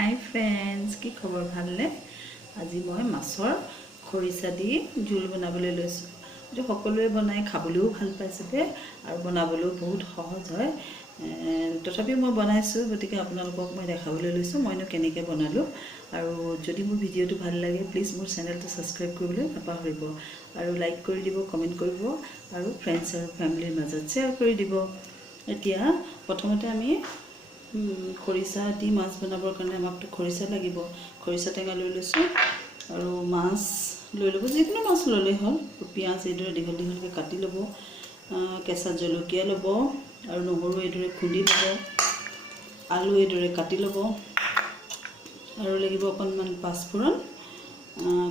Hi friends की खबर भालने आज मैं माछर खरिचा दी जूल बनाबले लैसो जो सकलोए बनाई खाबलेও ভাল पाय सबै और बनाबलेও बहुत सहज है तथापि मैं बनाइছো गतिके आपनालोকক मैं देखाबले लैसो मइनो केनेके बनालो और जदि मोर भिडिओটো ভাল लागे प्लिज मोर चैनलটো सब्सक्राइब কৰিবলৈ नापाहरिब और लाइक কৰি দিব कमेन्ट কৰিব और फ्रेंड्स और फैमिलीर মাজত शेयर কৰি দিব। এতিয়া प्रथमते आमी खरिचा दी माछ बनाबर कारण आमाक खरिचा लागिब। खरिचा टेঙा লৈ লৈছো আৰু মাছ লৈ ল'ব, যিকোনো মাছ ল'লে হ'ল। পিঁয়াজ এইদৰে দীঘল দীঘলকৈ কাটি ল'ব, কেঁচা জলকীয়া ল'ব আৰু নহৰু এইদৰে খুন্দি ল'ব, আলু এইদৰে কাটি ল'ব আৰু লাগিব অকণমান পাঁচফোৰণ,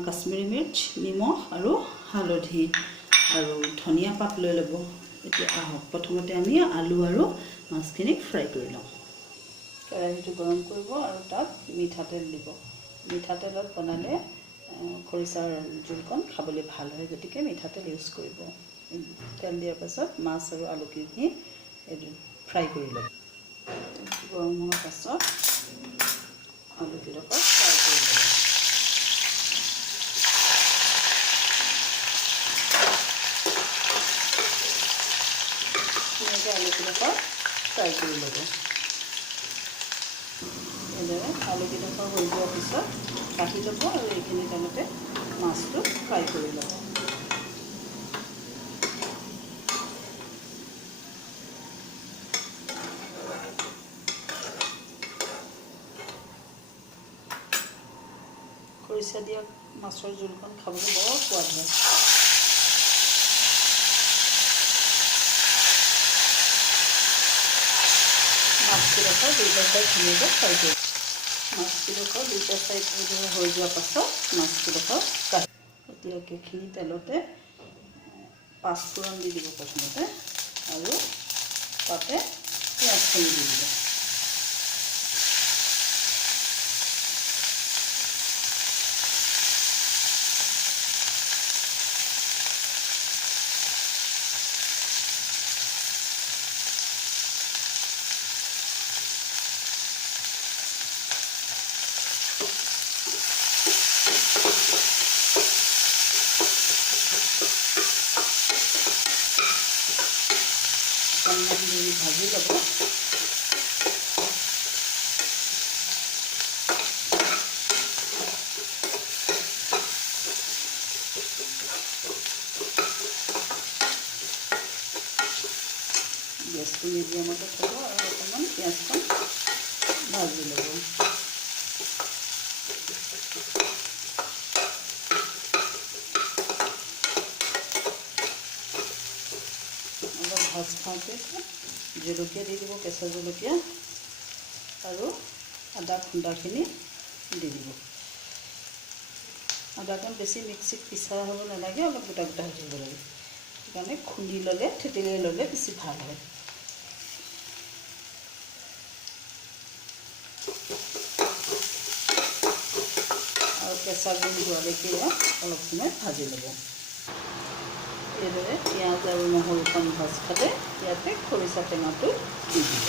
কাশ্মীৰী মিৰ্চ, নিমখ আৰু হালধি আৰু ধনিয়া পাত লৈ ল'ব। এতিয়া আহক প্ৰথমতে আমি আলু আৰু মাছখিনি ফ্ৰাই কৰি লওঁ। কেৰাহীটো গৰম কৰিব আৰু তাত মিঠাতেল দিব। মিঠাতেলত বনালে খৰিচাৰ জোলকণ খাবলৈ ভাল হয়, গতিকে মিঠাতেল ইউজ কৰিব। তেল দিয়াৰ পাছত মাছ আৰু আলুখিনি ফ্ৰাই কৰি ল'ব। গৰম হোৱাৰ পাছত আলুকেইডোখৰ ফ্ৰাই কৰি ল'ব। ধুনীয়াকৈ আলুকেইডোখৰ ফ্ৰাই কৰি ল'ব। এইদৰে আলুকেইডোখৰ হৈ যোৱাৰ পিছত কাটি ল'ব আৰু এইখিনি তেলতে মাছটো ফ্ৰাই কৰি ল'ব। খৰিচা দিয়া মাছৰ জোলকণ খাবলৈ বৰ সোৱাদ হয়। মাছকেইডোখৰ দুইটা চাইড ধুনীয়াকৈ ফ্ৰাই কৰি মাছকেইডোখৰ দুইটা চাইড এইদৰে হৈ যোৱাৰ পাছত মাছকেইডোখৰ কাটি এতিয়া একেখিনি তেলতে পাঁচফোৰণ দি দিব প্ৰথমতে আৰু তাতে পিঁয়াজখিনি দি দিব। ভাজি ল'ব। গেছটো মিডিয়ামতে থ'ব আৰু অকণমান পিঁয়াজখন ভাজি ল'ব। অলপ ভাজ খাওঁতে জলকীয়া দি দিব, কেঁচা জলকীয়া আৰু আদা খুন্দাখিনি দি দিব। আদাকণ বেছি মিক্সিত পিছা হ'ব নালাগে, অলপ গোটা গোটা হৈ থাকিব লাগে। সেইকাৰণে খুন্দি ল'লে, থেতেলিয়াই ল'লে বেছি ভাল হয়। আৰু কেঁচা গুড় হোৱালৈকে অলপ সময় ভাজি ল'ব। এইদৰে পিঁয়াজ আৰু নহৰুখন ভাজ খালে ইয়াতে খৰিচা টেঙাটো দি দিব।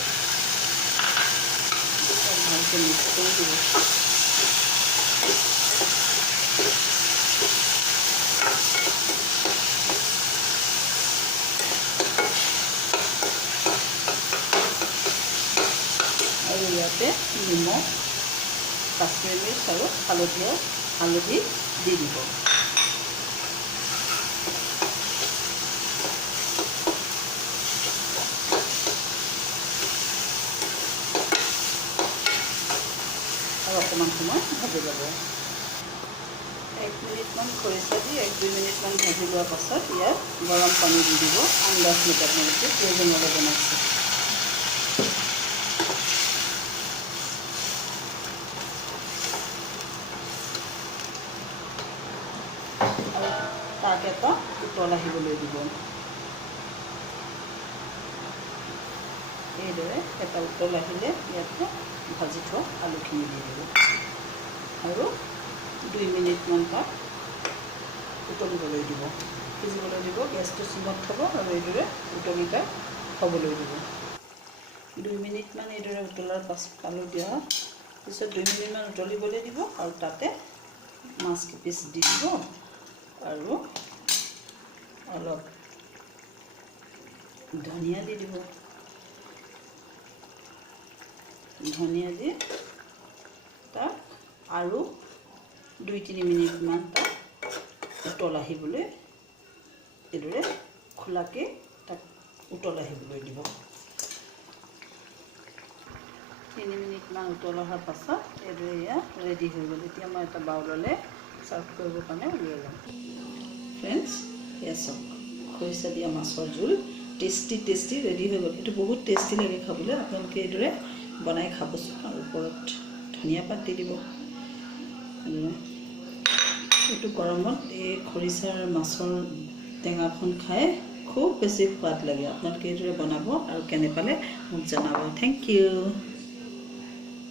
ভালকৈ মিক্স কৰি দিব। আৰু ইয়াতে নিমখ, কাশ্মীৰী মিৰ্চ আৰু হালধি দি দিব। আৰু অকণমান সময় ভাজি ল'ব। 1 মিনিটমান খৰিচা দি 1-2 মিনিটমান ভাজি লোৱাৰ পাছত ইয়াত গৰম পানী দি দিব। আন্দাজ মতে আপোনালোকে কেইজনলৈ বনাইছে। আৰু তাক এটা উতল আহিবলৈ দিব। এইদৰে এটা উতল আহিলে ইয়াতে ভাজি থোৱা আলুখিনি দি দিব আৰু 2 মিনিটমান তাক উতলিবলৈ দিব, সিজিবলৈ দিব। গেছটো চিমত থ'ব আৰু এইদৰে উতলিটা হ'বলৈ দিব। 2 মিনিটমান এইদৰে উতলাৰ পাছত আলু দিয়া পিছত 2 মিনিটমান উতলিবলৈ দিব আৰু তাতে মাছ পিচ দি দিব আৰু অলপ ধনিয়া দি দিব। ধনিয়া দি তাক আৰু 2-3 মিনিটমান তাক উতল আহিবলৈ এইদৰে খোলাকৈ তাক উতল আহিবলৈ দিব। 3 মিনিটমান উতল অহাৰ পাছত এইদৰে এয়া ৰেডি হৈ গ'ল। এতিয়া মই এটা বাউললৈ ছাৰ্ভ কৰিবৰ কাৰণে উলিয়াই ল'ম। ফ্ৰেণ্ডছ, এয়া চাওক খৰিচা দিয়া মাছৰ জোল টেষ্টি ৰেডি হৈ গ'ল। এইটো বহুত টেষ্টি লাগে খাবলৈ। আপোনালোকে এইদৰে বনাই খাবচোন আৰু ওপৰত ধনিয়া পাত দি দিব। এইটো গৰমত এই খৰিচাৰ মাছৰ টেঙাখন খাই খুব বেছি সোৱাদ লাগে। আপোনালোকে এইদৰে বনাব আৰু কেনে পালে মোক জনাব। Thank U.